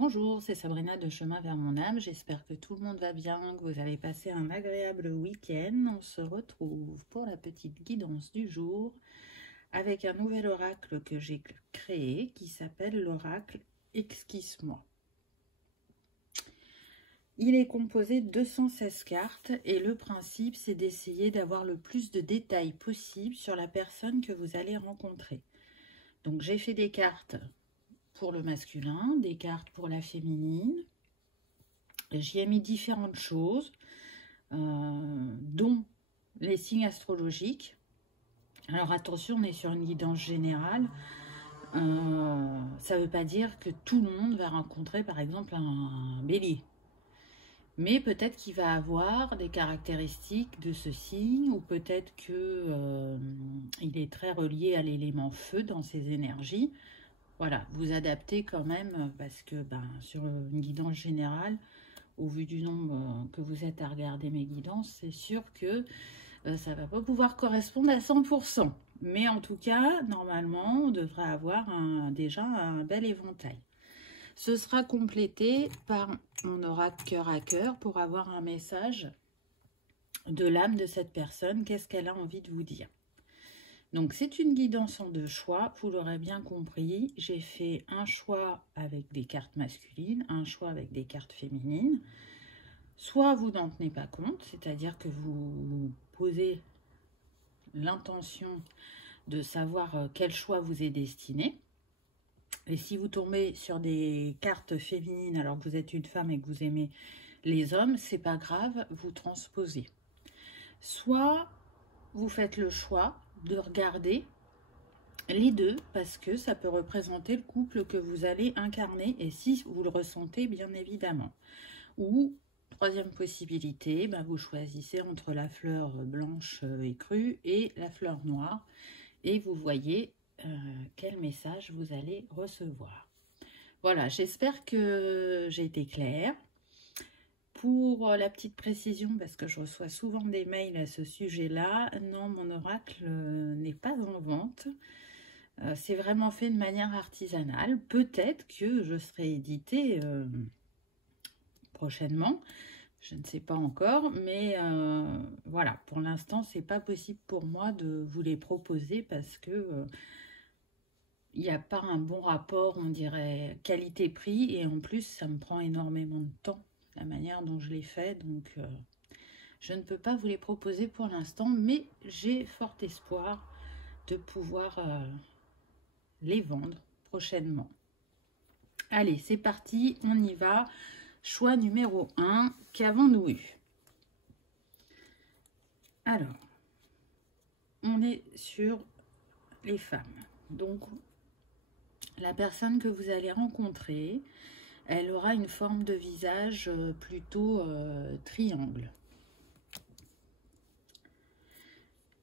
Bonjour, c'est Sabrina de Chemin vers mon âme. J'espère que tout le monde va bien, que vous avez passé un agréable week-end. On se retrouve pour la petite guidance du jour avec un nouvel oracle que j'ai créé qui s'appelle l'oracle Exquise-moi. Il est composé de 216 cartes et le principe c'est d'essayer d'avoir le plus de détails possible sur la personne que vous allez rencontrer. Donc j'ai fait des cartes pour le masculin, des cartes pour la féminine. J'y ai mis différentes choses, dont les signes astrologiques. Alors attention, on est sur une guidance générale. Ça ne veut pas dire que tout le monde va rencontrer par exemple un bélier. Mais peut-être qu'il va avoir des caractéristiques de ce signe, ou peut-être qu'il est très relié à l'élément feu dans ses énergies. Voilà, vous adaptez quand même, parce que sur une guidance générale, au vu du nombre que vous êtes à regarder mes guidances, c'est sûr que ça ne va pas pouvoir correspondre à 100%. Mais en tout cas, normalement, on devrait avoir déjà un bel éventail. Ce sera complété par mon oracle cœur à cœur pour avoir un message de l'âme de cette personne. Qu'est-ce qu'elle a envie de vous dire? Donc, c'est une guidance en 2 choix. Vous l'aurez bien compris, j'ai fait un choix avec des cartes masculines, un choix avec des cartes féminines. Soit vous n'en tenez pas compte, c'est-à-dire que vous posez l'intention de savoir quel choix vous est destiné. Et si vous tombez sur des cartes féminines alors que vous êtes une femme et que vous aimez les hommes, c'est pas grave, vous transposez. Soit vous faites le choix de regarder les deux parce que ça peut représenter le couple que vous allez incarner, et si vous le ressentez bien évidemment. Ou troisième possibilité, vous choisissez entre la fleur blanche et crue et la fleur noire, et vous voyez quel message vous allez recevoir. Voilà, j'espère que j'ai été claire. Pour la petite précision, parce que je reçois souvent des mails à ce sujet-là, non, mon oracle n'est pas en vente. C'est vraiment fait de manière artisanale. Peut-être que je serai édité prochainement. Je ne sais pas encore, mais voilà, pour l'instant, c'est pas possible pour moi de vous les proposer parce que il n'y a pas un bon rapport, on dirait, qualité-prix, et en plus, ça me prend énormément de temps, la manière dont je les fais, donc je ne peux pas vous les proposer pour l'instant, mais j'ai fort espoir de pouvoir les vendre prochainement. Allez, c'est parti, on y va. Choix numéro 1, qu'avons-nous eu? Alors, on est sur les femmes. Donc, la personne que vous allez rencontrer, elle aura une forme de visage plutôt triangle.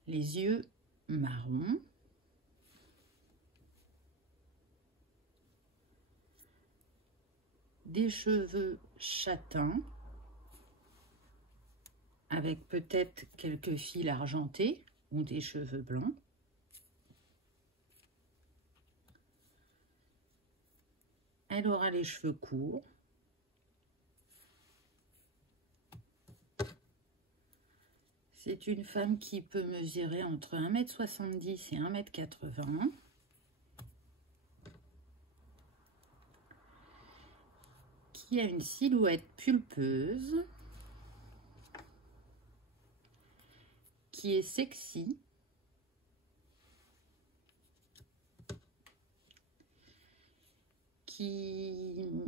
Les yeux marrons. Des cheveux châtains, avec peut-être quelques fils argentés ou des cheveux blancs. Elle aura les cheveux courts. C'est une femme qui peut mesurer entre 1,70 m et 1,80 m. Qui a une silhouette pulpeuse. Qui est sexy.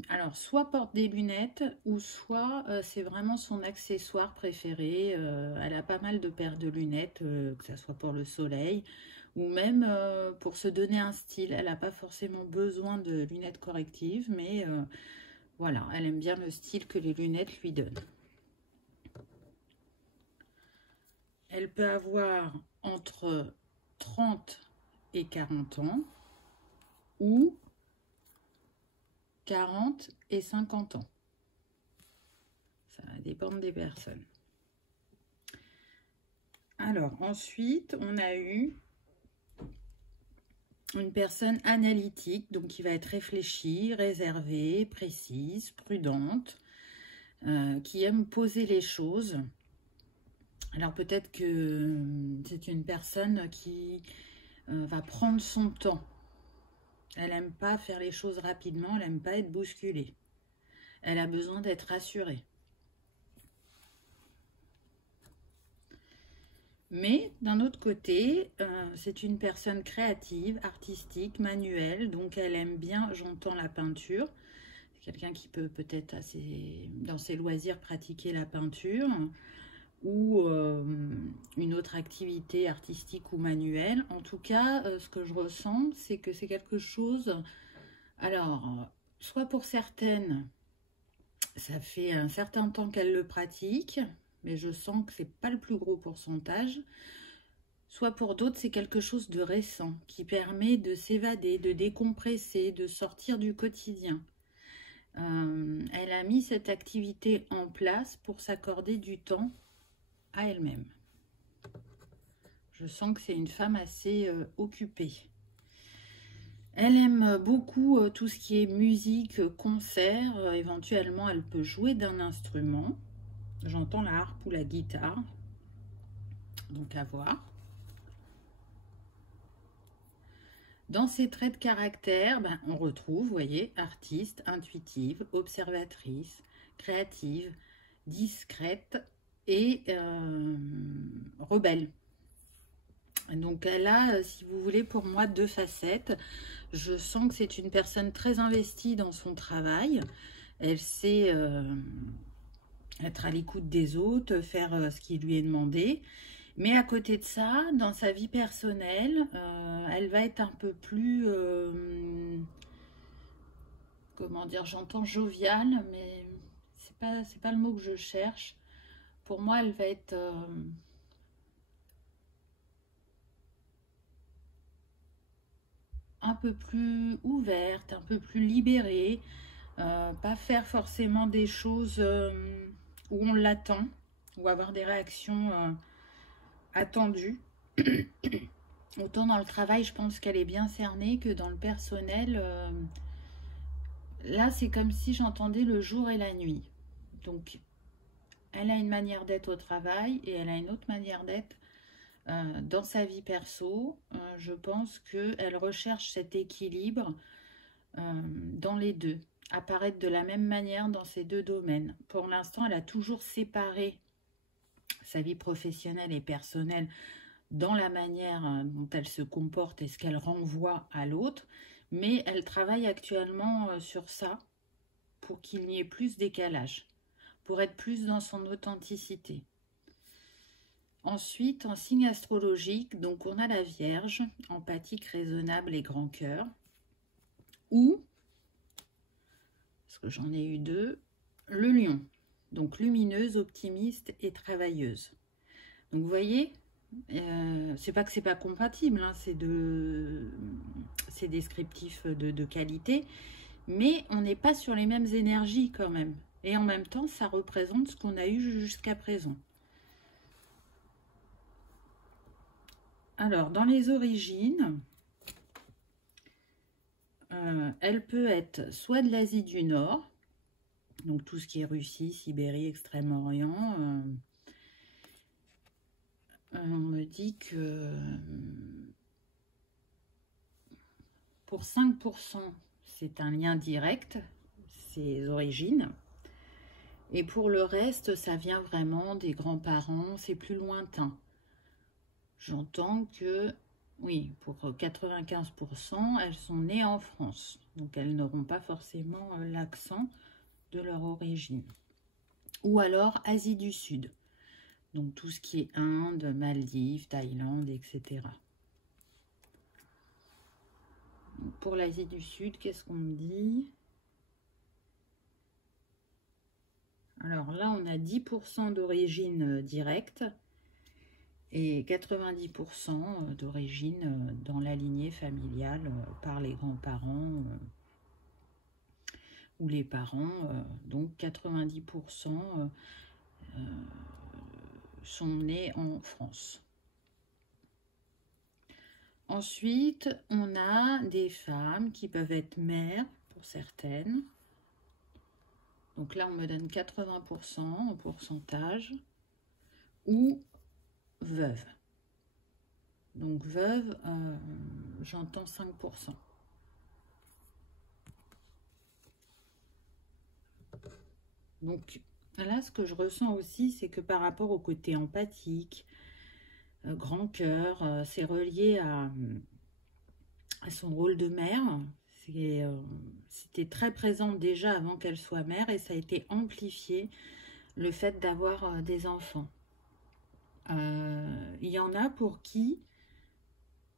Alors, soit porte des lunettes, ou soit c'est vraiment son accessoire préféré. Elle a pas mal de paires de lunettes, que ce soit pour le soleil, ou même pour se donner un style. Elle n'a pas forcément besoin de lunettes correctives, mais voilà, elle aime bien le style que les lunettes lui donnent. Elle peut avoir entre 30 et 40 ans, ou 40 et 50 ans. Ça va dépendre des personnes. Alors, ensuite, on a eu une personne analytique, donc qui va être réfléchie, réservée, précise, prudente, qui aime poser les choses. Alors peut-être que c'est une personne qui va prendre son temps. Elle n'aime pas faire les choses rapidement, elle n'aime pas être bousculée. Elle a besoin d'être rassurée. Mais d'un autre côté, c'est une personne créative, artistique, manuelle, donc elle aime bien, j'entends la peinture. C'est quelqu'un qui peut peut-être dans ses loisirs pratiquer la peinture ou une autre activité artistique ou manuelle. En tout cas, ce que je ressens, c'est que c'est quelque chose, alors, soit pour certaines, ça fait un certain temps qu'elles le pratiquent, mais je sens que c'est pas le plus gros pourcentage. Soit pour d'autres, c'est quelque chose de récent qui permet de s'évader, de décompresser, de sortir du quotidien. Elle a mis cette activité en place pour s'accorder du temps à elle-même. Je sens que c'est une femme assez occupée. Elle aime beaucoup tout ce qui est musique, concert. Éventuellement, elle peut jouer d'un instrument. J'entends la harpe ou la guitare. Donc, à voir. Dans ses traits de caractère, on retrouve, vous voyez, artiste, intuitive, observatrice, créative, discrète et rebelle. Donc elle a, si vous voulez, pour moi, deux facettes. Je sens que c'est une personne très investie dans son travail. Elle sait être à l'écoute des autres, faire ce qui lui est demandé. Mais à côté de ça, dans sa vie personnelle, elle va être un peu plus, comment dire, j'entends joviale, mais c'est pas le mot que je cherche. Pour moi, elle va être un peu plus ouverte, un peu plus libérée, pas faire forcément des choses où on l'attend, ou avoir des réactions attendues. Autant dans le travail, je pense qu'elle est bien cernée que dans le personnel. Là, c'est comme si j'entendais le jour et la nuit. Donc, elle a une manière d'être au travail et elle a une autre manière d'être dans sa vie perso. Je pense qu'elle recherche cet équilibre dans les deux, apparaître de la même manière dans ces deux domaines. Pour l'instant, elle a toujours séparé sa vie professionnelle et personnelle dans la manière dont elle se comporte et ce qu'elle renvoie à l'autre, mais elle travaille actuellement sur ça pour qu'il n'y ait plus décalage, pour être plus dans son authenticité. Ensuite, en signe astrologique, donc on a la Vierge, empathique, raisonnable et grand cœur, ou, parce que j'en ai eu deux, le Lion, donc lumineuse, optimiste et travailleuse. Donc vous voyez, c'est pas que c'est pas compatible, hein, c'est descriptif de qualité, mais on n'est pas sur les mêmes énergies quand même. Et en même temps, ça représente ce qu'on a eu jusqu'à présent. Alors, dans les origines, elle peut être soit de l'Asie du Nord, donc tout ce qui est Russie, Sibérie, Extrême-Orient. On me dit que pour 5%, c'est un lien direct, ses origines. Et pour le reste, ça vient vraiment des grands-parents, c'est plus lointain. J'entends que, oui, pour 95%, elles sont nées en France. Donc, elles n'auront pas forcément l'accent de leur origine. Ou alors, Asie du Sud. Donc, tout ce qui est Inde, Maldives, Thaïlande, etc. Donc, pour l'Asie du Sud, qu'est-ce qu'on me dit? Alors là, on a 10% d'origine directe et 90% d'origine dans la lignée familiale par les grands-parents ou les parents. Donc 90% sont nés en France. Ensuite, on a des femmes qui peuvent être mères pour certaines. Donc là, on me donne 80% en pourcentage. Ou veuve. Donc veuve, j'entends 5%. Donc là, ce que je ressens aussi, c'est que par rapport au côté empathique, grand cœur, c'est relié à son rôle de mère. C'était très présent déjà avant qu'elle soit mère et ça a été amplifié le fait d'avoir des enfants. Il y en a pour qui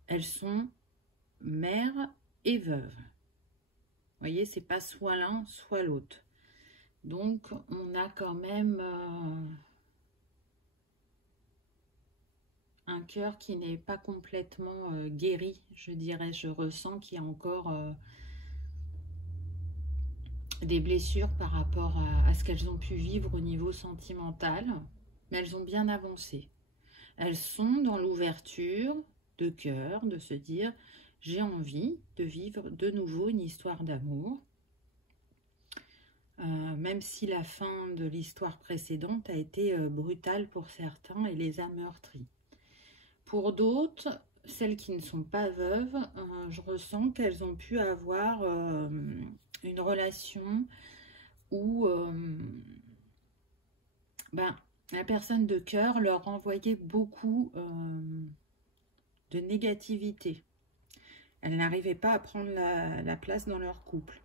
elles sont mères et veuves. Vous voyez, c'est pas soit l'un, soit l'autre. Donc, on a quand même un cœur qui n'est pas complètement guéri, je dirais. Je ressens qu'il y a encore des blessures par rapport à ce qu'elles ont pu vivre au niveau sentimental. Mais elles ont bien avancé. Elles sont dans l'ouverture de cœur, de se dire « j'ai envie de vivre de nouveau une histoire d'amour ». Même si la fin de l'histoire précédente a été brutale pour certains et les a meurtris. Pour d'autres, celles qui ne sont pas veuves, je ressens qu'elles ont pu avoir une relation où la personne de cœur leur envoyait beaucoup de négativité. Elles n'arrivaient pas à prendre la place dans leur couple.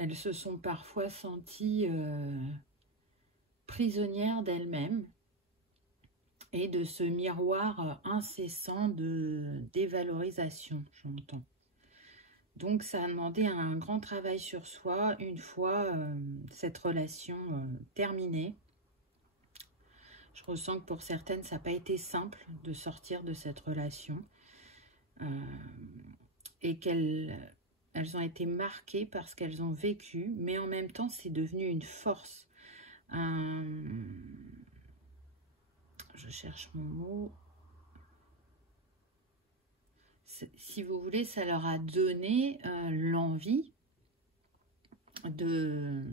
Elles se sont parfois senties prisonnières d'elles-mêmes et de ce miroir incessant de dévalorisation, j'entends. Donc, ça a demandé un grand travail sur soi une fois cette relation terminée. Je ressens que pour certaines, ça n'a pas été simple de sortir de cette relation et qu'elles ont été marquées par ce qu'elles ont vécu, mais en même temps, c'est devenu une force. Je cherche mon mot. Si vous voulez, ça leur a donné l'envie de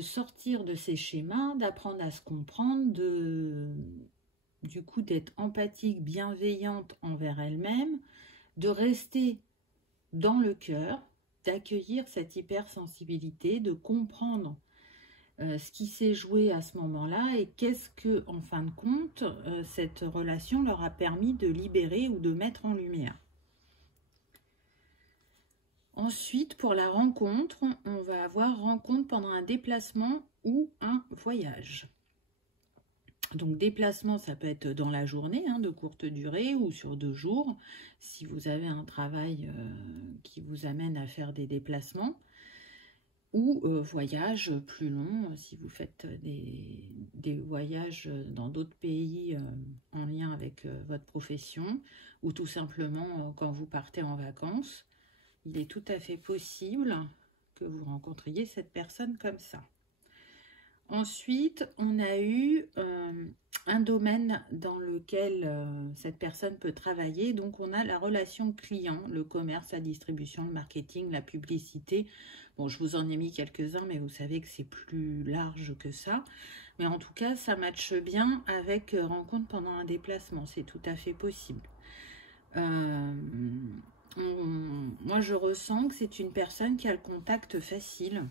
sortir de ces schémas, d'apprendre à se comprendre, du coup d'être empathique, bienveillante envers elle-même, de rester dans le cœur, d'accueillir cette hypersensibilité, de comprendre ce qui s'est joué à ce moment-là et qu'est-ce que, en fin de compte, cette relation leur a permis de libérer ou de mettre en lumière. Ensuite, pour la rencontre, on va avoir rencontre pendant un déplacement ou un voyage. Donc, déplacement, ça peut être dans la journée, de courte durée ou sur 2 jours, si vous avez un travail qui vous amène à faire des déplacements. Ou voyage plus long, si vous faites des voyages dans d'autres pays en lien avec votre profession, ou tout simplement quand vous partez en vacances. Il est tout à fait possible que vous rencontriez cette personne comme ça. Ensuite, on a eu un domaine dans lequel cette personne peut travailler. Donc, on a la relation client, le commerce, la distribution, le marketing, la publicité. Bon, je vous en ai mis quelques-uns, mais vous savez que c'est plus large que ça. Mais en tout cas, ça matche bien avec rencontre pendant un déplacement. C'est tout à fait possible. Moi, je ressens que c'est une personne qui a le contact facile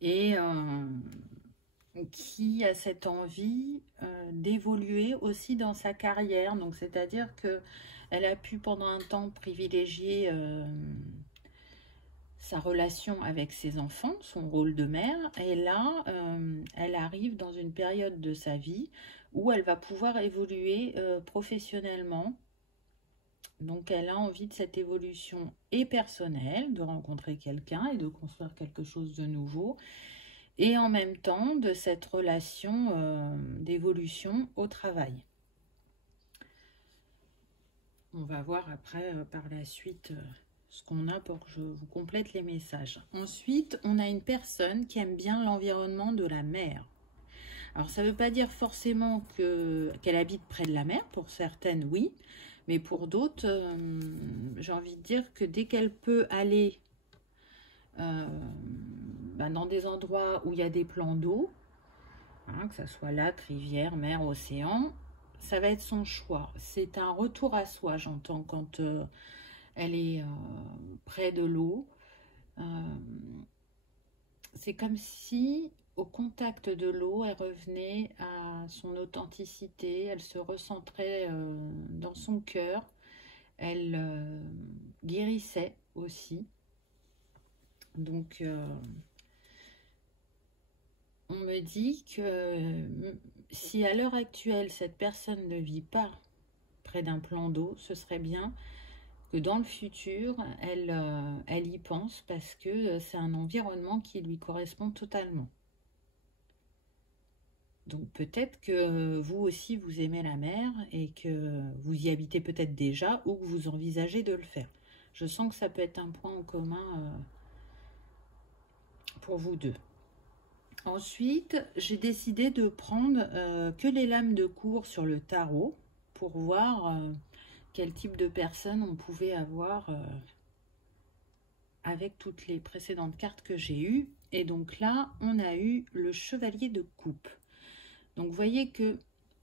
et qui a cette envie d'évoluer aussi dans sa carrière. Donc, c'est-à-dire qu'elle a pu pendant un temps privilégier sa relation avec ses enfants, son rôle de mère. Et là, elle arrive dans une période de sa vie où elle va pouvoir évoluer professionnellement. Donc, elle a envie de cette évolution et personnelle, de rencontrer quelqu'un et de construire quelque chose de nouveau. Et en même temps, de cette relation d'évolution au travail. On va voir après, par la suite, ce qu'on a pour que je vous complète les messages. Ensuite, on a une personne qui aime bien l'environnement de la mer. Alors, ça ne veut pas dire forcément qu'elle habite près de la mer. Pour certaines, oui. Mais pour d'autres, j'ai envie de dire que dès qu'elle peut aller dans des endroits où il y a des plans d'eau, hein, que ce soit lac, rivière, mer, océan, ça va être son choix. C'est un retour à soi, j'entends, quand elle est près de l'eau. C'est comme si, au contact de l'eau, elle revenait à son authenticité, elle se recentrait dans son cœur, elle guérissait aussi. Donc, on me dit que si à l'heure actuelle, cette personne ne vit pas près d'un plan d'eau, ce serait bien que dans le futur, elle y pense parce que c'est un environnement qui lui correspond totalement. Donc peut-être que vous aussi, vous aimez la mer et que vous y habitez peut-être déjà ou que vous envisagez de le faire. Je sens que ça peut être un point en commun pour vous deux. Ensuite, j'ai décidé de prendre que les lames de cours sur le tarot pour voir quel type de personne on pouvait avoir avec toutes les précédentes cartes que j'ai eues. Et donc là, on a eu le chevalier de coupe. Donc vous voyez que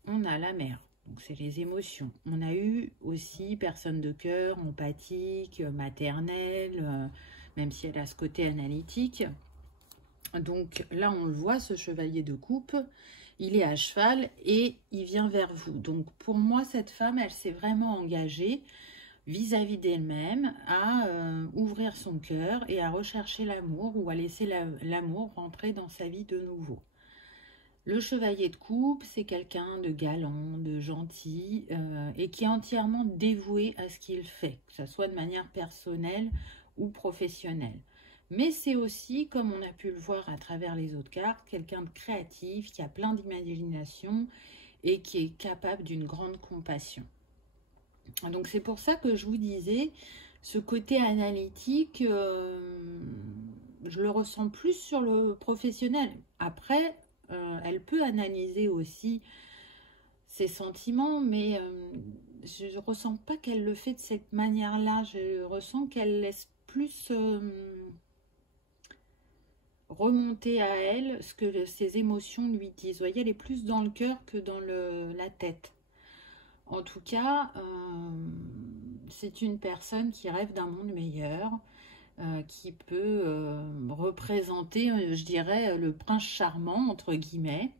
on a la mer, donc c'est les émotions. On a eu aussi personne de cœur, empathique, maternelle, même si elle a ce côté analytique. Donc là, on le voit, ce chevalier de coupe, il est à cheval et il vient vers vous. Donc pour moi, cette femme, elle s'est vraiment engagée vis-à-vis d'elle-même à ouvrir son cœur et à rechercher l'amour ou à laisser l'amour rentrer dans sa vie de nouveau. Le chevalier de coupe, c'est quelqu'un de galant, de gentil et qui est entièrement dévoué à ce qu'il fait, que ce soit de manière personnelle ou professionnelle. Mais c'est aussi, comme on a pu le voir à travers les autres cartes, quelqu'un de créatif, qui a plein d'imagination et qui est capable d'une grande compassion. Donc c'est pour ça que je vous disais, ce côté analytique, je le ressens plus sur le professionnel. Après, elle peut analyser aussi ses sentiments, mais je ne ressens pas qu'elle le fait de cette manière-là. Je ressens qu'elle laisse plus remonter à elle ce que ses émotions lui disent. Vous voyez, elle est plus dans le cœur que dans la tête. En tout cas, c'est une personne qui rêve d'un monde meilleur, qui peut représenter, je dirais, le prince charmant, entre guillemets,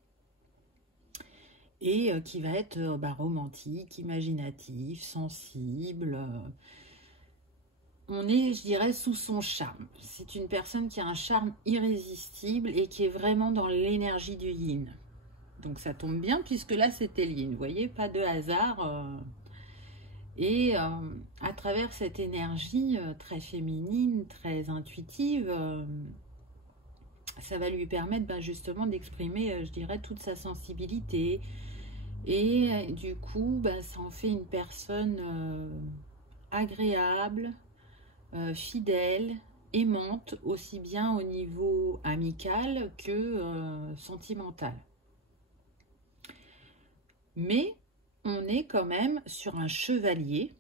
et qui va être romantique, imaginatif, sensible. On est, je dirais, sous son charme. C'est une personne qui a un charme irrésistible et qui est vraiment dans l'énergie du yin. Donc ça tombe bien puisque là c'était le yin, vous voyez, pas de hasard. Et à travers cette énergie très féminine, très intuitive, ça va lui permettre justement d'exprimer, je dirais, toute sa sensibilité. Et du coup, ça en fait une personne agréable, fidèle, aimante, aussi bien au niveau amical que sentimental. Mais on est quand même sur un chevalier.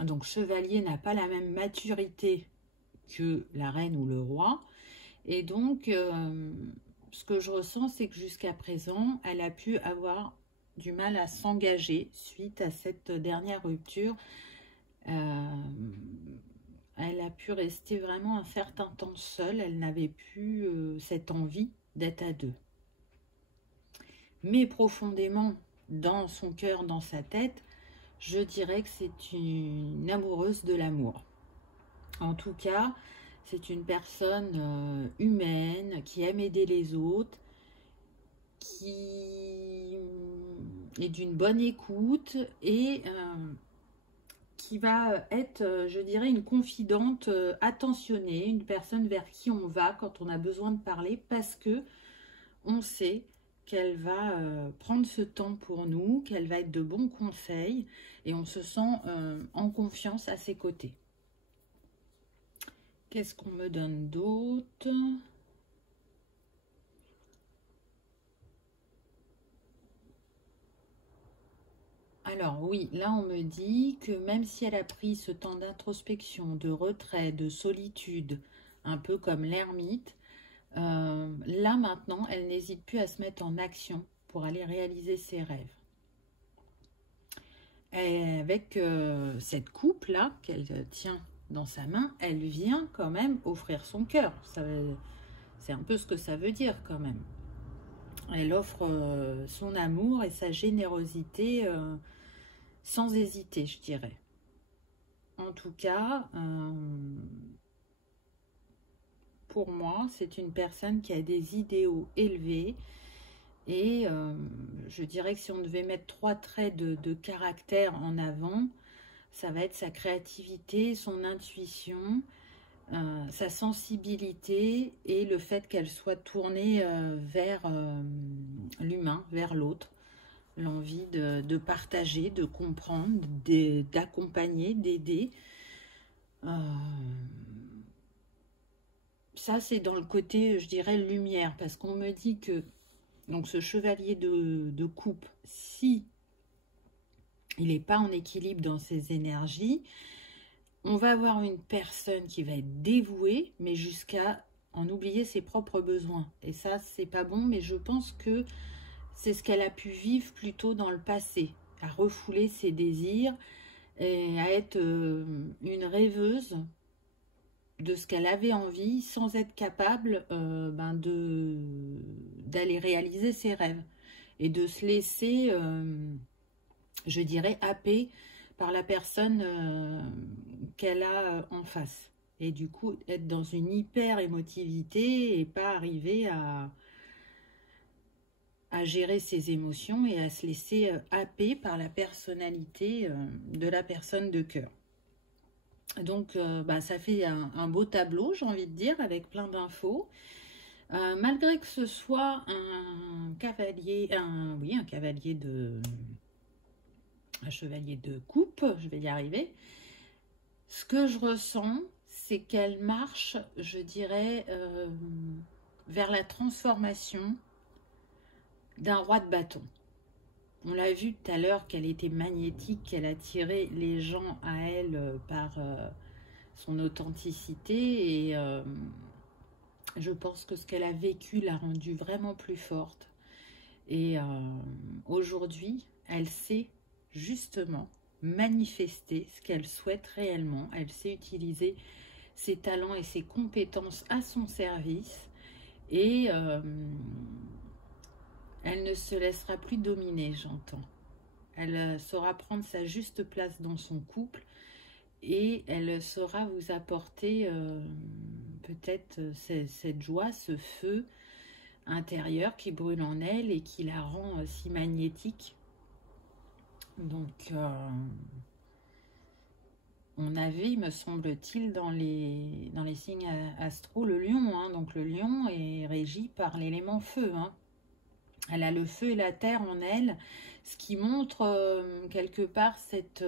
Donc chevalier n'a pas la même maturité que la reine ou le roi. Et donc, ce que je ressens, c'est que jusqu'à présent, elle a pu avoir du mal à s'engager suite à cette dernière rupture. Elle a pu rester vraiment un certain temps seule. Elle n'avait plus cette envie d'être à deux. Mais profondément, dans son cœur, dans sa tête, je dirais que c'est une amoureuse de l'amour. En tout cas, c'est une personne humaine qui aime aider les autres, qui est d'une bonne écoute et qui va être, je dirais, une confidente attentionnée, une personne vers qui on va quand on a besoin de parler parce que on sait qu'elle va prendre ce temps pour nous, qu'elle va être de bons conseils et on se sent en confiance à ses côtés. Qu'est-ce qu'on me donne d'autre? Alors oui, là on me dit que même si elle a pris ce temps d'introspection, de retrait, de solitude, un peu comme l'ermite, là maintenant elle n'hésite plus à se mettre en action pour aller réaliser ses rêves. Et avec cette coupe là qu'elle tient dans sa main, elle vient quand même offrir son cœur. C'est un peu ce que ça veut dire quand même. Elle offre son amour et sa générosité sans hésiter, je dirais. En tout cas, pour moi, c'est une personne qui a des idéaux élevés. Et je dirais que si on devait mettre 3 traits de caractère en avant, ça va être sa créativité, son intuition, sa sensibilité et le fait qu'elle soit tournée vers l'humain, vers l'autre. L'envie de partager, de comprendre, d'accompagner, d'aider. Ça, c'est dans le côté, je dirais, lumière, parce qu'on me dit que donc ce chevalier de coupe, si il n'est pas en équilibre dans ses énergies, on va avoir une personne qui va être dévouée, mais jusqu'à en oublier ses propres besoins. Et ça, c'est pas bon, mais je pense que c'est ce qu'elle a pu vivre plutôt dans le passé, à refouler ses désirs et à être une rêveuse de ce qu'elle avait envie sans être capable d'aller réaliser ses rêves et de se laisser, je dirais, happer par la personne qu'elle a en face. Et du coup, être dans une hyper émotivité et pas arriver à gérer ses émotions et à se laisser happer par la personnalité de la personne de cœur. Donc, ça fait un beau tableau, j'ai envie de dire, avec plein d'infos. Malgré que ce soit un cavalier, un chevalier de coupe, je vais y arriver. Ce que je ressens, c'est qu'elle marche, je dirais, vers la transformation d'un roi de bâton. On l'a vu tout à l'heure qu'elle était magnétique, qu'elle attirait les gens à elle par son authenticité et je pense que ce qu'elle a vécu l'a rendue vraiment plus forte. Et aujourd'hui, elle sait justement manifester ce qu'elle souhaite réellement. Elle sait utiliser ses talents et ses compétences à son service et elle ne se laissera plus dominer, j'entends. Elle saura prendre sa juste place dans son couple et elle saura vous apporter peut-être cette joie, ce feu intérieur qui brûle en elle et qui la rend si magnétique. Donc, on avait, me semble-t-il, dans les signes astro, le lion. Hein. Donc, le lion est régi par l'élément feu. Hein. Elle a le feu et la terre en elle, ce qui montre quelque part cette,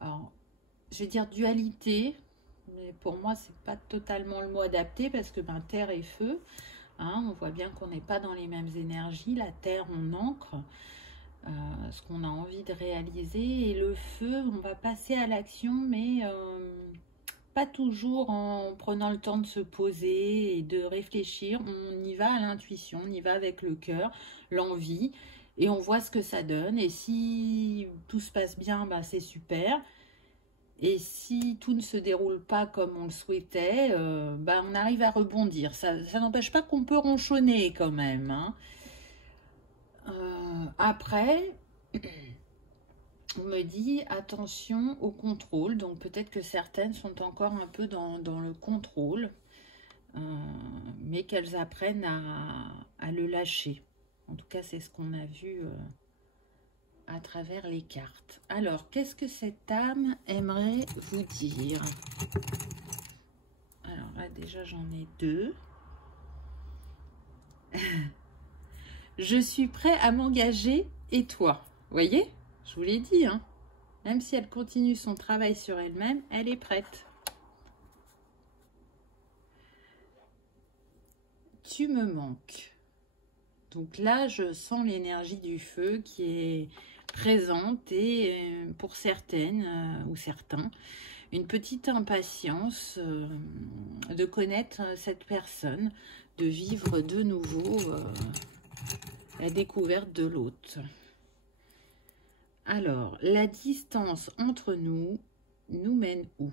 alors, je vais dire dualité, mais pour moi, c'est pas totalement le mot adapté parce que terre et feu, hein, on voit bien qu'on n'est pas dans les mêmes énergies. La terre, on ancre ce qu'on a envie de réaliser et le feu, on va passer à l'action, mais pas toujours en prenant le temps de se poser et de réfléchir. On y va à l'intuition, on y va avec le cœur, l'envie, et on voit ce que ça donne. Et si tout se passe bien, c'est super. Et si tout ne se déroule pas comme on le souhaitait, on arrive à rebondir. Ça n'empêche pas qu'on peut ronchonner quand même. Hein. Après... On me dit attention au contrôle, donc peut-être que certaines sont encore un peu dans le contrôle, mais qu'elles apprennent à le lâcher. En tout cas, c'est ce qu'on a vu à travers les cartes. Alors, qu'est-ce que cette âme aimerait vous dire? Alors là, déjà, j'en ai 2. Je suis prêt à m'engager, et toi? Vous voyez? Je vous l'ai dit, hein. Même si elle continue son travail sur elle-même, elle est prête. Tu me manques. Donc là, je sens l'énergie du feu qui est présente et pour certaines ou certains, une petite impatience de connaître cette personne, de vivre de nouveau la découverte de l'autre. Alors, la distance entre nous mène où?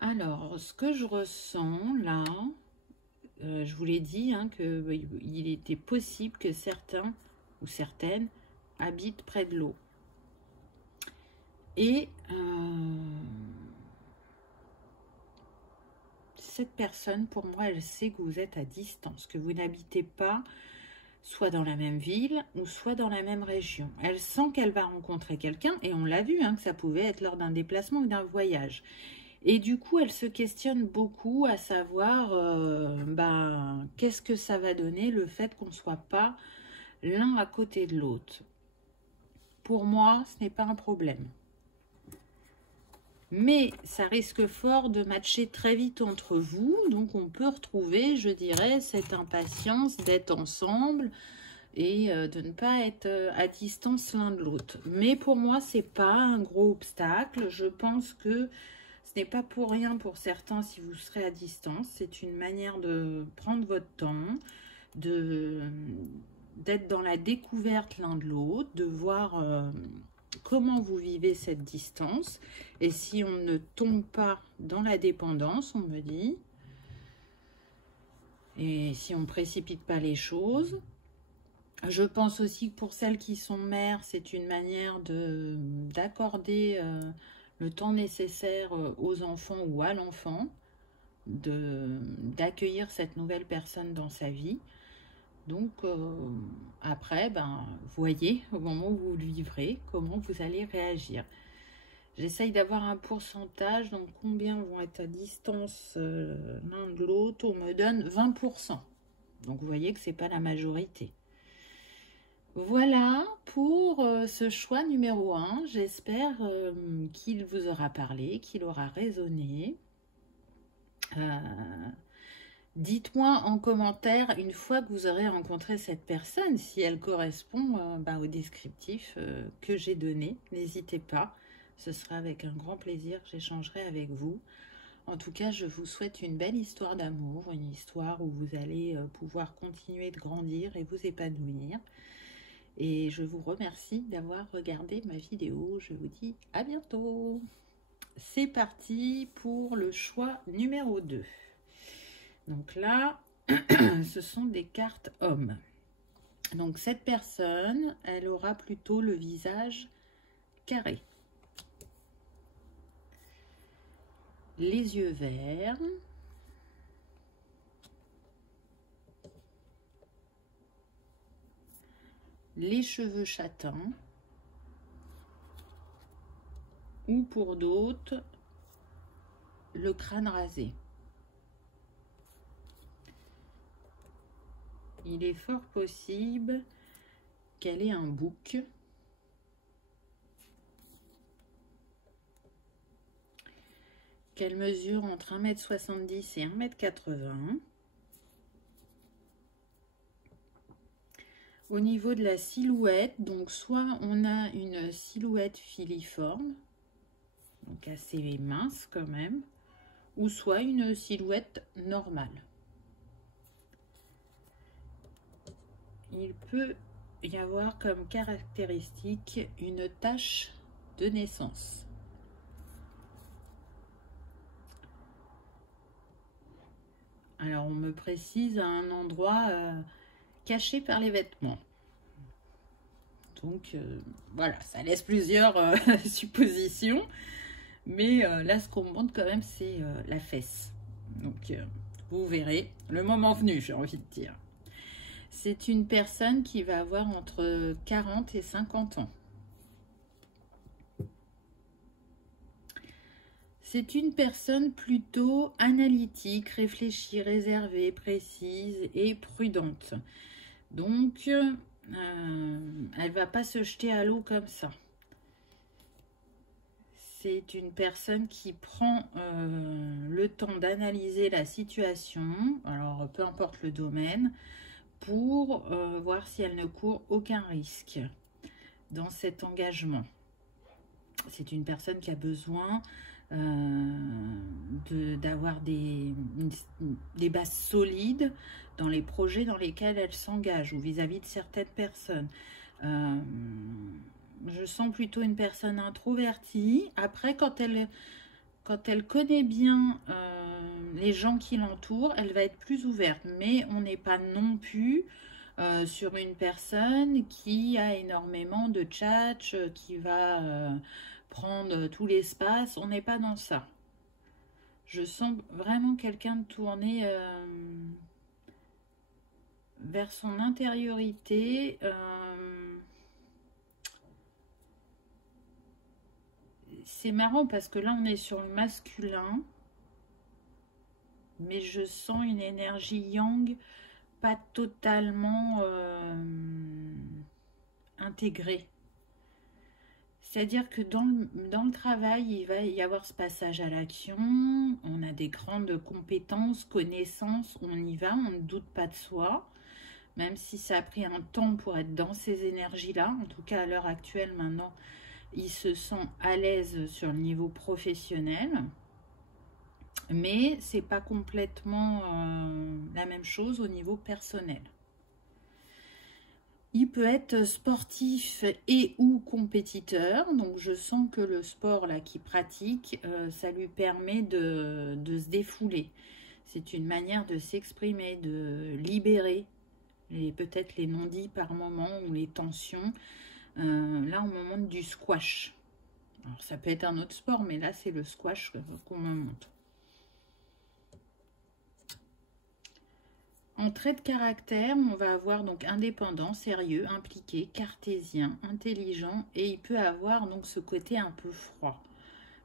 Alors, ce que je ressens là, je vous l'ai dit, hein, qu'il était possible que certains ou certaines habitent près de l'eau. Et cette personne, pour moi, elle sait que vous êtes à distance, que vous n'habitez pas soit dans la même ville ou soit dans la même région. Elle sent qu'elle va rencontrer quelqu'un, et on l'a vu, hein, que ça pouvait être lors d'un déplacement ou d'un voyage. Et du coup, elle se questionne beaucoup à savoir qu'est-ce que ça va donner le fait qu'on ne soit pas l'un à côté de l'autre. Pour moi, ce n'est pas un problème. Mais ça risque fort de matcher très vite entre vous. Donc, on peut retrouver, je dirais, cette impatience d'être ensemble et de ne pas être à distance l'un de l'autre. Mais pour moi, ce n'est pas un gros obstacle. Je pense que ce n'est pas pour rien pour certains si vous serez à distance. C'est une manière de prendre votre temps, d'être dans la découverte l'un de l'autre, de voir comment vous vivez cette distance. Et si on ne tombe pas dans la dépendance, on me dit, et si on ne précipite pas les choses. Je pense aussi que pour celles qui sont mères, c'est une manière d'accorder le temps nécessaire aux enfants ou à l'enfant, d'accueillir cette nouvelle personne dans sa vie. Donc, après, voyez au moment où vous le vivrez, comment vous allez réagir. J'essaye d'avoir un pourcentage, donc combien vont être à distance l'un de l'autre. On me donne 20%. Donc, vous voyez que ce n'est pas la majorité. Voilà pour ce choix numéro 1. J'espère qu'il vous aura parlé, qu'il aura résonné. Dites-moi en commentaire, une fois que vous aurez rencontré cette personne, si elle correspond au descriptif que j'ai donné. N'hésitez pas, ce sera avec un grand plaisir que j'échangerai avec vous. En tout cas, je vous souhaite une belle histoire d'amour, une histoire où vous allez pouvoir continuer de grandir et vous épanouir. Et je vous remercie d'avoir regardé ma vidéo. Je vous dis à bientôt. C'est parti pour le choix numéro 2. Donc là, ce sont des cartes hommes. Donc cette personne, elle aura plutôt le visage carré. Les yeux verts. Les cheveux châtains. Ou pour d'autres, le crâne rasé. Il est fort possible qu'elle ait un bouc. Qu'elle mesure entre 1,70 m et 1,80 m. Au niveau de la silhouette, donc soit on a une silhouette filiforme, donc assez mince quand même, ou soit une silhouette normale. Il peut y avoir comme caractéristique une tache de naissance. Alors on me précise à un endroit caché par les vêtements. Donc voilà, ça laisse plusieurs suppositions. Mais là, ce qu'on me montre quand même, c'est la fesse. Donc vous verrez, le moment venu, j'ai envie de dire. C'est une personne qui va avoir entre 40 et 50 ans. C'est une personne plutôt analytique, réfléchie, réservée, précise et prudente. Donc, elle ne va pas se jeter à l'eau comme ça. C'est une personne qui prend le temps d'analyser la situation, alors peu importe le domaine, pour voir si elle ne court aucun risque dans cet engagement. C'est une personne qui a besoin d'avoir des bases solides dans les projets dans lesquels elle s'engage ou vis-à-vis de certaines personnes. Je sens plutôt une personne introvertie. Après, quand elle connaît bien les gens qui l'entourent, elle va être plus ouverte. Mais on n'est pas non plus sur une personne qui a énormément de tchatch, qui va prendre tout l'espace. On n'est pas dans ça. Je sens vraiment quelqu'un de tourné vers son intériorité. C'est marrant parce que là, on est sur le masculin. Mais je sens une énergie yang pas totalement intégrée. C'est-à-dire que dans le travail, il va y avoir ce passage à l'action. On a des grandes compétences, connaissances. On y va, on ne doute pas de soi. Même si ça a pris un temps pour être dans ces énergies-là. En tout cas, à l'heure actuelle, maintenant, il se sent à l'aise sur le niveau professionnel. Mais c'est pas complètement la même chose au niveau personnel. Il peut être sportif et ou compétiteur. Donc je sens que le sport là qu'il pratique, ça lui permet de se défouler. C'est une manière de s'exprimer, de libérer peut-être les non-dits par moment ou les tensions. Là, au moment du squash. Alors ça peut être un autre sport, mais là c'est le squash qu'on me montre. En trait de caractère, on va avoir donc indépendant, sérieux, impliqué, cartésien, intelligent, et il peut avoir donc ce côté un peu froid,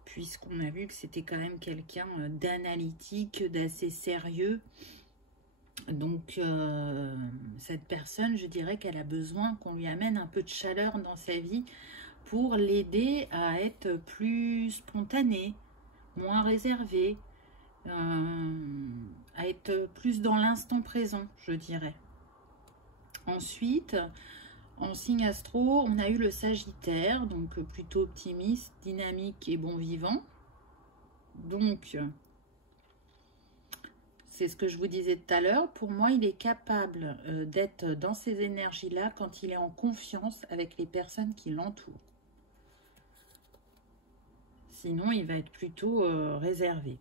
puisqu'on a vu que c'était quand même quelqu'un d'analytique, d'assez sérieux. Donc cette personne, je dirais qu'elle a besoin qu'on lui amène un peu de chaleur dans sa vie pour l'aider à être plus spontanée, moins réservée, à être plus dans l'instant présent, je dirais. Ensuite, en signe astro, on a eu le Sagittaire, donc plutôt optimiste, dynamique et bon vivant. Donc, c'est ce que je vous disais tout à l'heure. Pour moi, il est capable d'être dans ces énergies-là quand il est en confiance avec les personnes qui l'entourent. Sinon, il va être plutôt réservé.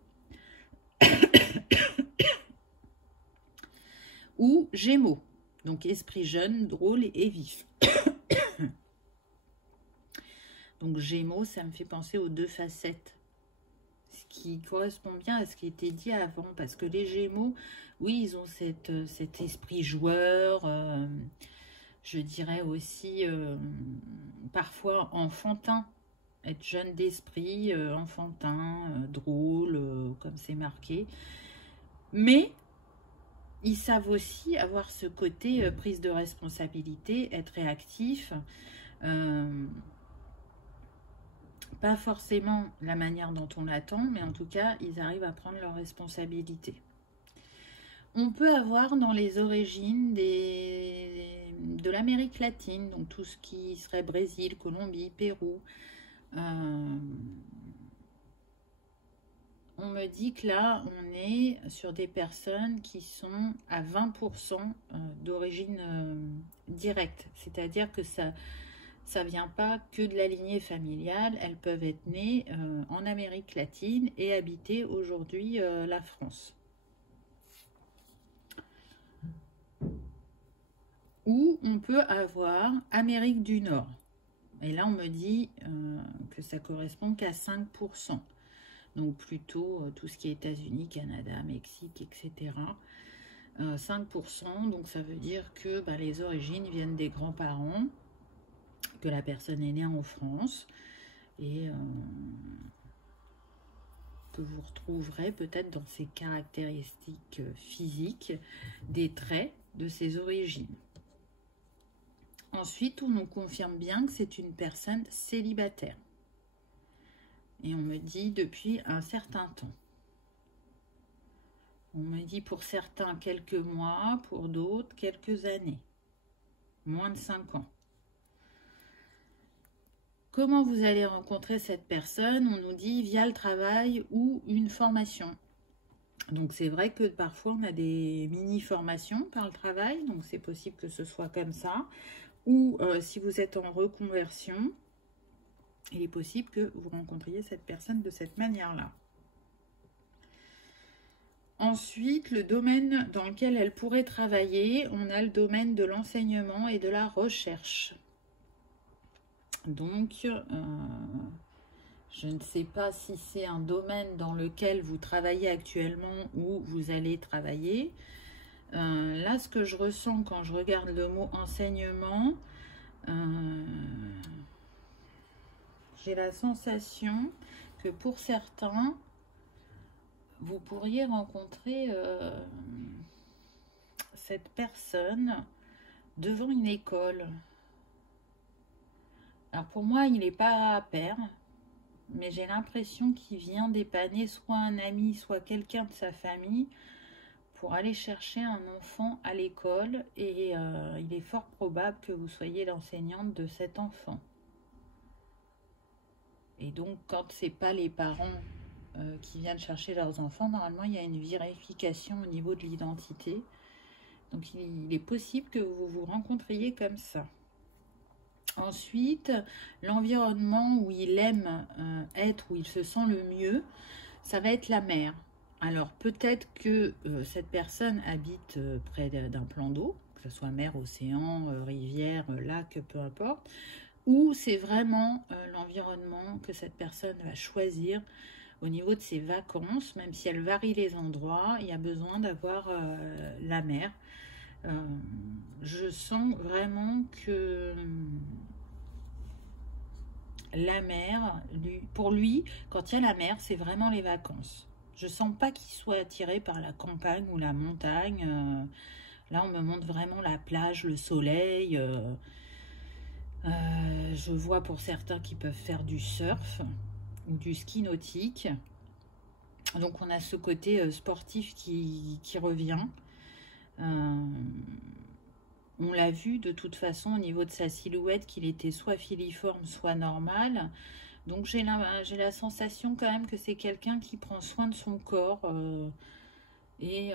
Ou Gémeaux, donc esprit jeune, drôle et vif. Donc Gémeaux, ça me fait penser aux deux facettes, ce qui correspond bien à ce qui était dit avant, parce que les Gémeaux, oui, ils ont cet esprit joueur, je dirais aussi parfois enfantin, être jeune d'esprit, enfantin, drôle, comme c'est marqué, mais ils savent aussi avoir ce côté prise de responsabilité, être réactif, pas forcément la manière dont on l'attend, mais en tout cas, ils arrivent à prendre leurs responsabilités. On peut avoir dans les origines de l'Amérique latine, donc tout ce qui serait Brésil, Colombie, Pérou. On me dit que là, on est sur des personnes qui sont à 20% d'origine directe. C'est-à-dire que ça ne vient pas que de la lignée familiale. Elles peuvent être nées en Amérique latine et habiter aujourd'hui la France. Ou on peut avoir Amérique du Nord. Et là, on me dit que ça correspond qu'à 5%. Donc plutôt tout ce qui est États-Unis, Canada, Mexique, etc. 5%, donc ça veut dire que les origines viennent des grands-parents, que la personne est née en France, et que vous retrouverez peut-être dans ses caractéristiques physiques des traits de ses origines. Ensuite, on nous confirme bien que c'est une personne célibataire. Et on me dit depuis un certain temps. On me dit pour certains quelques mois, pour d'autres quelques années. Moins de 5 ans. Comment vous allez rencontrer cette personne? On nous dit via le travail ou une formation. Donc c'est vrai que parfois on a des mini-formations par le travail, donc c'est possible que ce soit comme ça. Ou si vous êtes en reconversion, il est possible que vous rencontriez cette personne de cette manière-là. Ensuite, le domaine dans lequel elle pourrait travailler, on a le domaine de l'enseignement et de la recherche. Donc, je ne sais pas si c'est un domaine dans lequel vous travaillez actuellement ou vous allez travailler. Là, ce que je ressens quand je regarde le mot enseignement, j'ai la sensation que pour certains, vous pourriez rencontrer cette personne devant une école. Alors pour moi, il n'est pas père, mais j'ai l'impression qu'il vient dépanner soit un ami, soit quelqu'un de sa famille pour aller chercher un enfant à l'école et il est fort probable que vous soyez l'enseignante de cet enfant. Et donc, quand ce n'est pas les parents qui viennent chercher leurs enfants, normalement, il y a une vérification au niveau de l'identité. Donc, il est possible que vous vous rencontriez comme ça. Ensuite, l'environnement où il aime être, où il se sent le mieux, ça va être la mer. Alors, peut-être que cette personne habite près d'un plan d'eau, que ce soit mer, océan, rivière, lac, peu importe, ou c'est vraiment l'environnement que cette personne va choisir au niveau de ses vacances, même si elle varie les endroits, il y a besoin d'avoir la mer. Je sens vraiment que la mer, pour lui, quand il y a la mer, c'est vraiment les vacances. Je sens pas qu'il soit attiré par la campagne ou la montagne. Là, on me montre vraiment la plage, le soleil. Je vois pour certains qui peuvent faire du surf ou du ski nautique. Donc, on a ce côté sportif qui revient. On l'a vu de toute façon au niveau de sa silhouette qu'il était soit filiforme, soit normal. Donc j'ai la sensation quand même que c'est quelqu'un qui prend soin de son corps et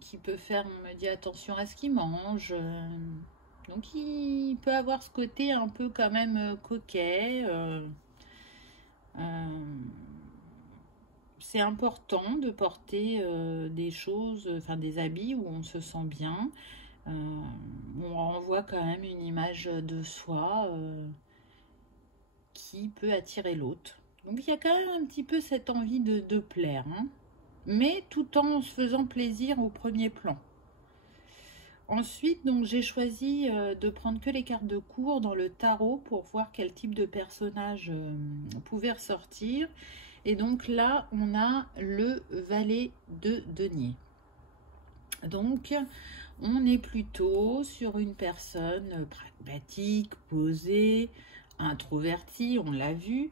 qui peut faire, on me dit attention à ce qu'il mange. Donc il peut avoir ce côté un peu quand même coquet. C'est important de porter des choses, enfin des habits où on se sent bien. On renvoie quand même une image de soi qui peut attirer l'autre. Donc il y a quand même un petit peu cette envie de plaire, hein, mais tout en se faisant plaisir au premier plan. Ensuite, donc j'ai choisi de prendre que les cartes de cours dans le tarot pour voir quel type de personnage pouvait ressortir. Et donc là, on a le valet de denier. Donc, on est plutôt sur une personne pragmatique, posée, introvertie, on l'a vu,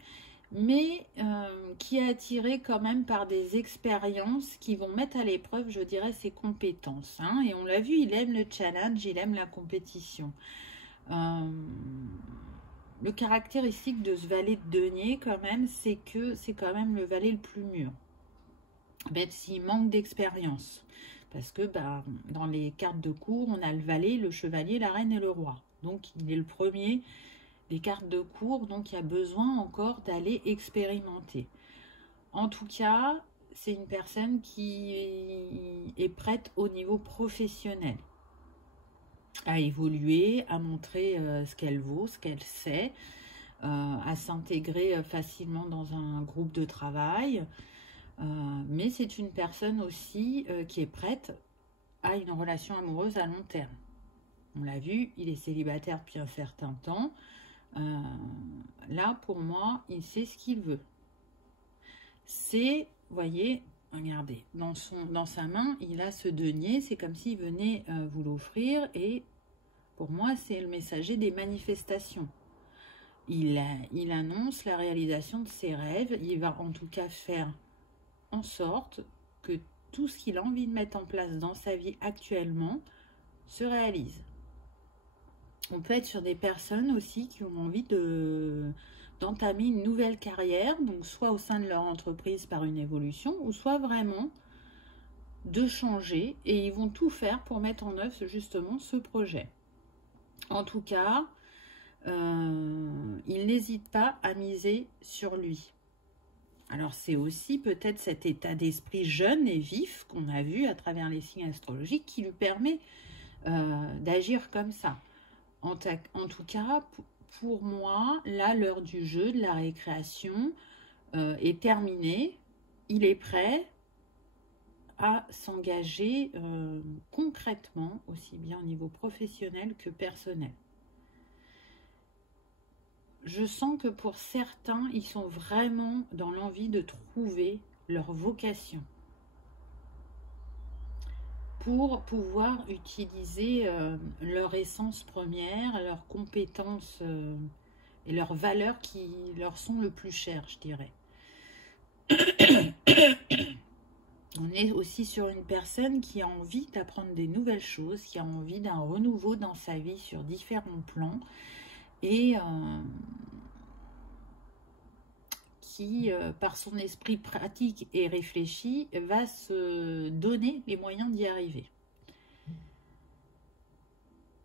mais qui est attirée quand même par des expériences qui vont mettre à l'épreuve, je dirais, ses compétences. Hein. Et on l'a vu, il aime le challenge, il aime la compétition. Le caractéristique de ce valet de denier, quand même, c'est que c'est quand même le valet le plus mûr, même s'il manque d'expérience. Parce que dans les cartes de cours, on a le valet, le chevalier, la reine et le roi. Donc, il est le premier des cartes de cours, donc il y a besoin encore d'aller expérimenter. En tout cas, c'est une personne qui est prête au niveau professionnel à évoluer, à montrer ce qu'elle vaut, ce qu'elle sait, à s'intégrer facilement dans un groupe de travail. Mais c'est une personne aussi qui est prête à une relation amoureuse à long terme. On l'a vu, il est célibataire depuis un certain temps. Là, pour moi, il sait ce qu'il veut. C'est, voyez, regardez, dans sa main, il a ce denier, c'est comme s'il venait vous l'offrir. Et pour moi, c'est le messager des manifestations. Il annonce la réalisation de ses rêves. Il va en tout cas faire en sorte que tout ce qu'il a envie de mettre en place dans sa vie actuellement se réalise. On peut être sur des personnes aussi qui ont envie d'entamer une nouvelle carrière, donc soit au sein de leur entreprise par une évolution, ou soit vraiment de changer, et ils vont tout faire pour mettre en œuvre justement ce projet. En tout cas, il n'hésite pas à miser sur lui. Alors c'est aussi peut-être cet état d'esprit jeune et vif qu'on a vu à travers les signes astrologiques qui lui permet d'agir comme ça. En tout cas, pour moi, là, l'heure du jeu, de la récréation est terminée. Il est prêt à s'engager concrètement, aussi bien au niveau professionnel que personnel. Je sens que pour certains, ils sont vraiment dans l'envie de trouver leur vocation pour pouvoir utiliser leur essence première, leurs compétences et leurs valeurs qui leur sont le plus chères, je dirais. On est aussi sur une personne qui a envie d'apprendre des nouvelles choses, qui a envie d'un renouveau dans sa vie sur différents plans et qui, par son esprit pratique et réfléchi, va se donner les moyens d'y arriver.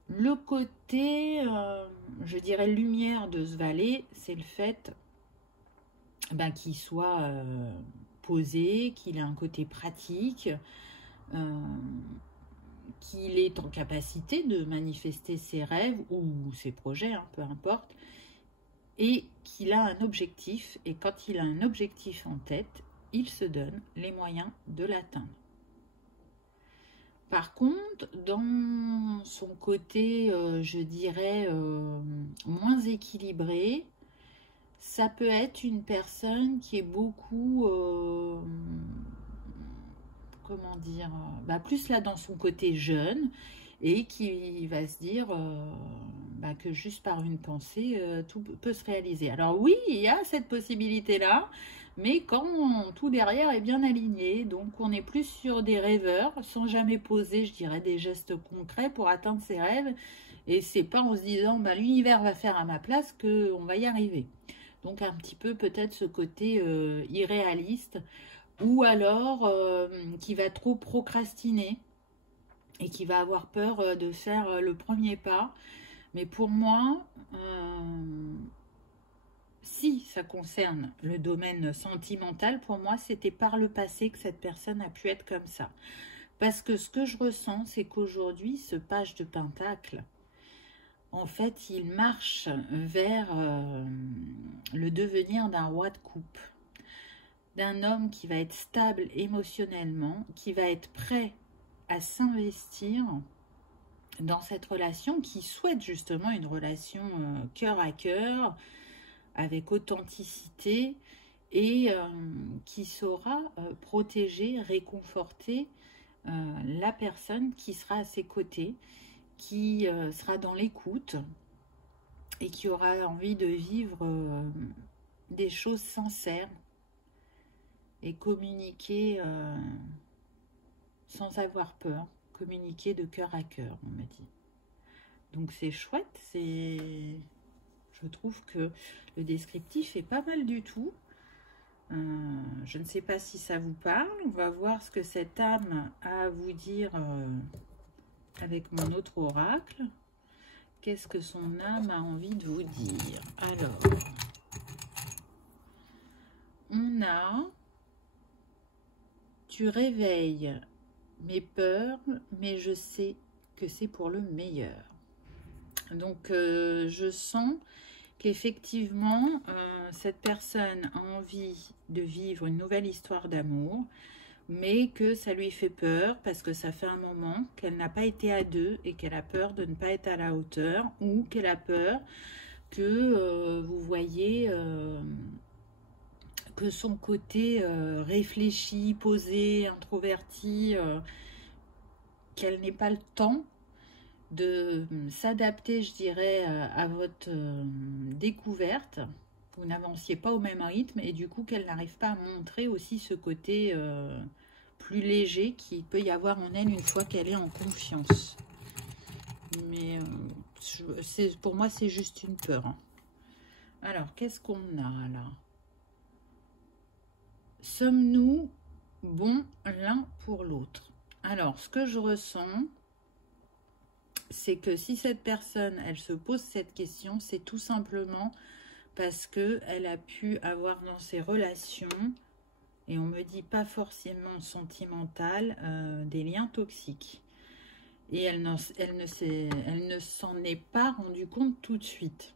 Le côté, je dirais, lumière de ce valet, c'est le fait qu'il soit posé, qu'il ait un côté pratique, qu'il est en capacité de manifester ses rêves ou ses projets, hein, peu importe, et qu'il a un objectif, et quand il a un objectif en tête, il se donne les moyens de l'atteindre. Par contre, dans son côté, je dirais, moins équilibré, ça peut être une personne qui est beaucoup, comment dire, plus là dans son côté jeune, et qui va se dire que juste par une pensée, tout peut se réaliser. Alors oui, il y a cette possibilité-là, mais quand tout derrière est bien aligné, donc on est plus sur des rêveurs, sans jamais poser, je dirais, des gestes concrets pour atteindre ses rêves, et c'est pas en se disant l'univers va faire à ma place qu'on va y arriver. Donc un petit peu peut-être ce côté irréaliste, ou alors qui va trop procrastiner et qui va avoir peur de faire le premier pas. Mais pour moi, si ça concerne le domaine sentimental, pour moi, c'était par le passé que cette personne a pu être comme ça. Parce que ce que je ressens, c'est qu'aujourd'hui, ce page de pentacle, en fait, il marche vers le devenir d'un roi de coupe, d'un homme qui va être stable émotionnellement, qui va être prêt à s'investir dans cette relation, qui souhaite justement une relation cœur à cœur, avec authenticité, et qui saura protéger, réconforter la personne qui sera à ses côtés, qui sera dans l'écoute et qui aura envie de vivre des choses sincères et communiquer sans avoir peur, communiquer de cœur à cœur, on m'a dit. Donc c'est chouette, je trouve que le descriptif est pas mal du tout. Je ne sais pas si ça vous parle. On va voir ce que cette âme a à vous dire avec mon autre oracle. Qu'est-ce que son âme a envie de vous dire? Alors, on a... Tu réveilles mes peurs, mais je sais que c'est pour le meilleur. Donc, je sens qu'effectivement, cette personne a envie de vivre une nouvelle histoire d'amour, mais que ça lui fait peur parce que ça fait un moment qu'elle n'a pas été à deux et qu'elle a peur de ne pas être à la hauteur, ou qu'elle a peur que vous voyez que son côté réfléchi, posé, introverti, qu'elle n'ait pas le temps de s'adapter, je dirais, à votre découverte. Vous n'avanciez pas au même rythme et du coup qu'elle n'arrive pas à montrer aussi ce côté plus léger qu'il peut y avoir en elle une fois qu'elle est en confiance. Mais pour moi, c'est juste une peur. Hein. Alors, qu'est-ce qu'on a là? Sommes-nous bons l'un pour l'autre? Alors, ce que je ressens, c'est que si cette personne, elle se pose cette question, c'est tout simplement parce qu'elle a pu avoir dans ses relations, et on me dit pas forcément sentimental, des liens toxiques. Et elle ne s'en est pas rendue compte tout de suite.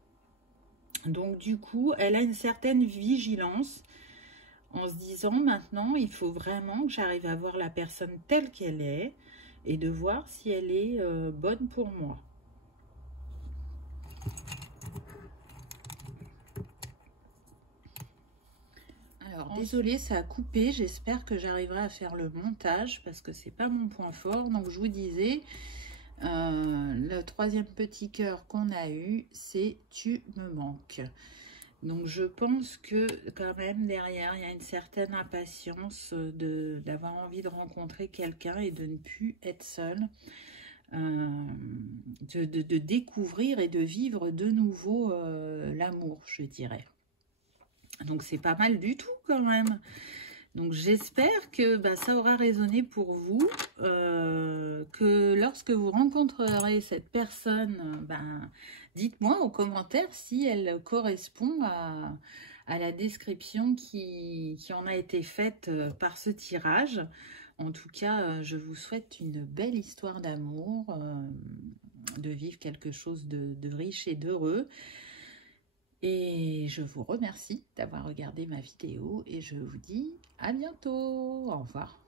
Donc du coup, elle a une certaine vigilance en se disant maintenant, il faut vraiment que j'arrive à voir la personne telle qu'elle est et de voir si elle est bonne pour moi. Alors, désolée, ça a coupé. J'espère que j'arriverai à faire le montage parce que c'est pas mon point fort. Donc, je vous disais, le troisième petit cœur qu'on a eu, c'est « tu me manques ». Donc, je pense que quand même, derrière, il y a une certaine impatience d'avoir envie de rencontrer quelqu'un et de ne plus être seule. De découvrir et de vivre de nouveau l'amour, je dirais. Donc, c'est pas mal du tout quand même. Donc, j'espère que ça aura résonné pour vous, que lorsque vous rencontrerez cette personne, dites-moi en commentaire si elle correspond à la description qui en a été faite par ce tirage. En tout cas, je vous souhaite une belle histoire d'amour, de vivre quelque chose de riche et d'heureux. Et je vous remercie d'avoir regardé ma vidéo et je vous dis à bientôt. Au revoir.